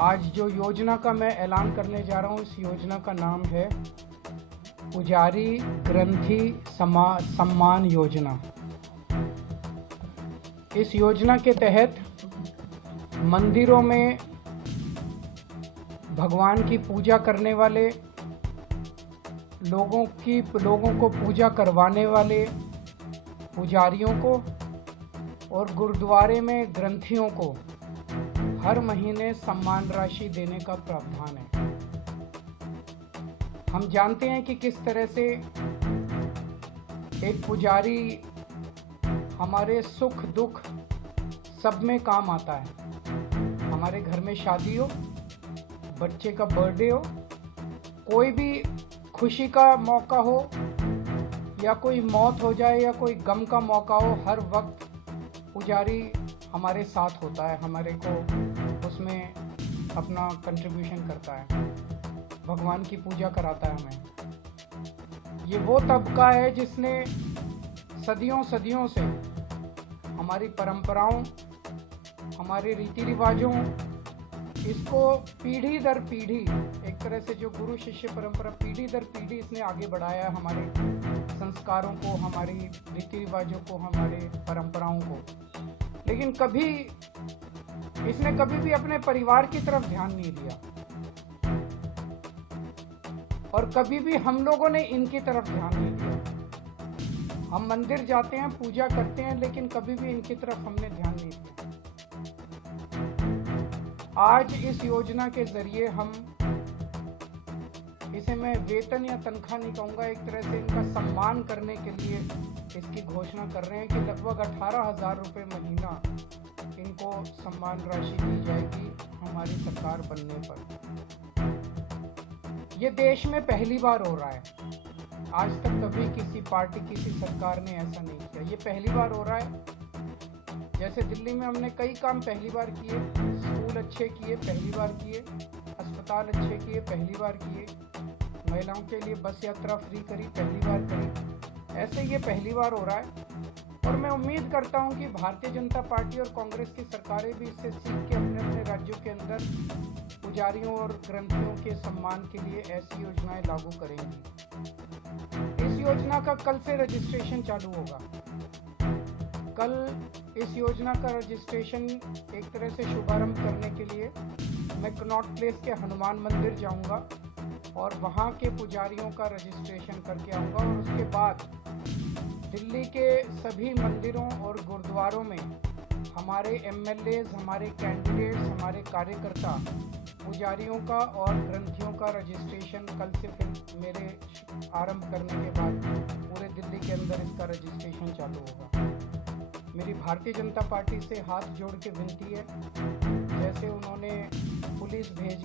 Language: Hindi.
आज जो योजना का मैं ऐलान करने जा रहा हूँ, इस योजना का नाम है पुजारी ग्रंथी सम्मान योजना। इस योजना के तहत मंदिरों में भगवान की पूजा करने वाले लोगों को पूजा करवाने वाले पुजारियों को और गुरुद्वारे में ग्रंथियों को हर महीने सम्मान राशि देने का प्रावधान है। हम जानते हैं कि किस तरह से एक पुजारी हमारे सुख दुख सब में काम आता है। हमारे घर में शादी हो, बच्चे का बर्थडे हो, कोई भी खुशी का मौका हो या कोई मौत हो जाए या कोई गम का मौका हो, हर वक्त पुजारी हमारे साथ होता है, हमारे को उसमें अपना कंट्रीब्यूशन करता है, भगवान की पूजा कराता है हमें। ये वो तबका है जिसने सदियों से हमारी परंपराओं, हमारे रीति रिवाजों, इसको पीढ़ी दर पीढ़ी, एक तरह से जो गुरु शिष्य परंपरा पीढ़ी दर पीढ़ी इसने आगे बढ़ाया है, हमारे संस्कारों को, हमारी रीति रिवाजों को, हमारे परंपराओं को। लेकिन इसने कभी भी अपने परिवार की तरफ ध्यान नहीं दिया और कभी भी हम लोगों ने इनकी तरफ ध्यान नहीं दिया। हम मंदिर जाते हैं, पूजा करते हैं, लेकिन कभी भी इनकी तरफ हमने ध्यान नहीं दिया। आज इस योजना के जरिए हम इसे मैं वेतन या तनख्वाह नहीं कहूँगा, एक तरह से इनका सम्मान करने के लिए इसकी घोषणा कर रहे हैं कि लगभग 18,000 रुपये महीना इनको सम्मान राशि दी जाएगी हमारी सरकार बनने पर। ये देश में पहली बार हो रहा है। आज तक कभी किसी पार्टी, किसी सरकार ने ऐसा नहीं किया। ये पहली बार हो रहा है। जैसे दिल्ली में हमने कई काम पहली बार किए, स्कूल अच्छे किए, पहली बार किए, अस्पताल अच्छे किए, पहली बार किए, महिलाओं के लिए बस यात्रा फ्री करी, पहली बार करी। ऐसे ये पहली बार हो रहा है और मैं उम्मीद करता हूं कि भारतीय जनता पार्टी और कांग्रेस की सरकारें भी इससे सीख के अपने अपने राज्यों के अंदर पुजारियों और ग्रंथियों के सम्मान के लिए ऐसी योजनाएं लागू करेंगी। इस योजना का कल से रजिस्ट्रेशन चालू होगा। कल इस योजना का रजिस्ट्रेशन एक तरह से शुभारंभ करने के लिए मैं कनॉट प्लेस के हनुमान मंदिर जाऊंगा और वहां के पुजारियों का रजिस्ट्रेशन करके आऊंगा और उसके बाद दिल्ली के सभी मंदिरों और गुरुद्वारों में हमारे एमएलएज, हमारे कैंडिडेट्स, हमारे कार्यकर्ता पुजारियों का और ग्रंथियों का रजिस्ट्रेशन कल से फिर मेरे आरंभ करने के बाद पूरे दिल्ली के अंदर इसका रजिस्ट्रेशन चालू होगा। मेरी भारतीय जनता पार्टी से हाथ जोड़ के विनती है, जैसे उन्होंने पुलिस भेज